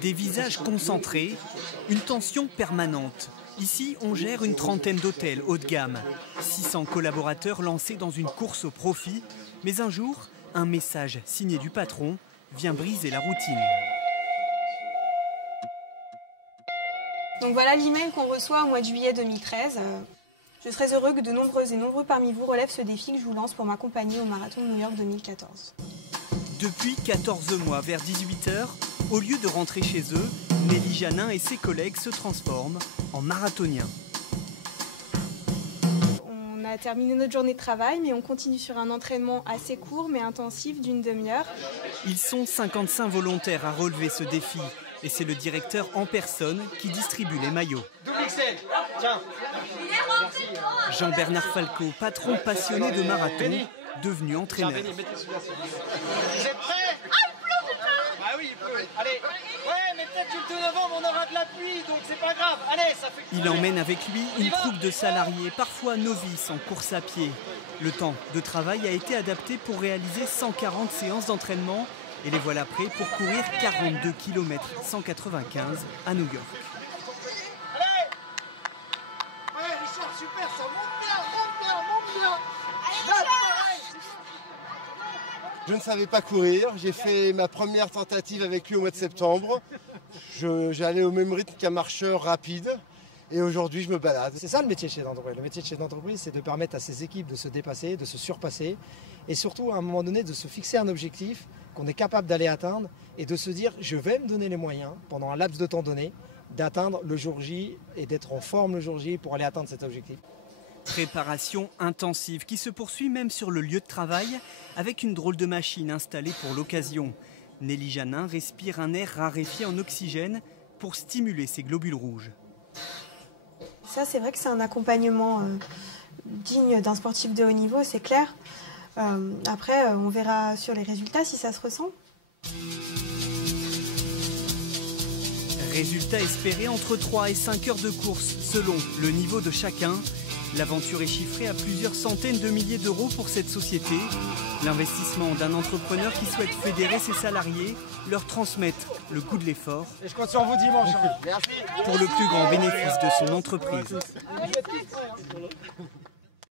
Des visages concentrés, une tension permanente. Ici, on gère une trentaine d'hôtels haut de gamme. 600 collaborateurs lancés dans une course au profit. Mais un jour, un message signé du patron vient briser la routine. Donc voilà l'email qu'on reçoit au mois de juillet 2013. Je serais heureux que de nombreuses et nombreux parmi vous relèvent ce défi que je vous lance pour m'accompagner au marathon de New York 2014. Depuis 14 mois, vers 18 h, au lieu de rentrer chez eux, Nelly Janin et ses collègues se transforment en marathoniens. On a terminé notre journée de travail, mais on continue sur un entraînement assez court mais intensif d'une demi-heure. Ils sont 55 volontaires à relever ce défi. Et c'est le directeur en personne qui distribue les maillots. Jean-Bernard Falco, patron passionné de marathon, devenu entraîneur. Vous êtes prêts? Ah oui, il pleut. Allez. Ouais, mais peut-être que le 2 novembre, on aura de la pluie, donc c'est pas grave. Allez, ça fait... Il emmène avec lui une troupe de salariés, parfois novices en course à pied. Le temps de travail a été adapté pour réaliser 140 séances d'entraînement. Et les voilà prêts pour courir 42 km 195 à New York. Allez! Ouais, Richard, super, ça monte bien. Je ne savais pas courir, j'ai fait ma première tentative avec lui au mois de septembre. J'allais au même rythme qu'un marcheur rapide. Et aujourd'hui, je me balade. C'est ça le métier de chef d'entreprise. Le métier de chef d'entreprise, c'est de permettre à ses équipes de se dépasser, de se surpasser et surtout, à un moment donné, de se fixer un objectif qu'on est capable d'aller atteindre et de se dire, je vais me donner les moyens, pendant un laps de temps donné, d'atteindre le jour J et d'être en forme le jour J pour aller atteindre cet objectif. Préparation intensive qui se poursuit même sur le lieu de travail avec une drôle de machine installée pour l'occasion. Nelly Janin respire un air raréfié en oxygène pour stimuler ses globules rouges. Ça, c'est vrai que c'est un accompagnement digne d'un sportif de haut niveau, c'est clair. Après, on verra sur les résultats si ça se ressent. Résultat espéré entre 3 et 5 heures de course selon le niveau de chacun. L'aventure est chiffrée à plusieurs centaines de milliers d'euros pour cette société. L'investissement d'un entrepreneur qui souhaite fédérer ses salariés, leur transmettre le goût de l'effort. Et je compte sur vous dimanche. Merci. Pour le plus grand bénéfice de son entreprise.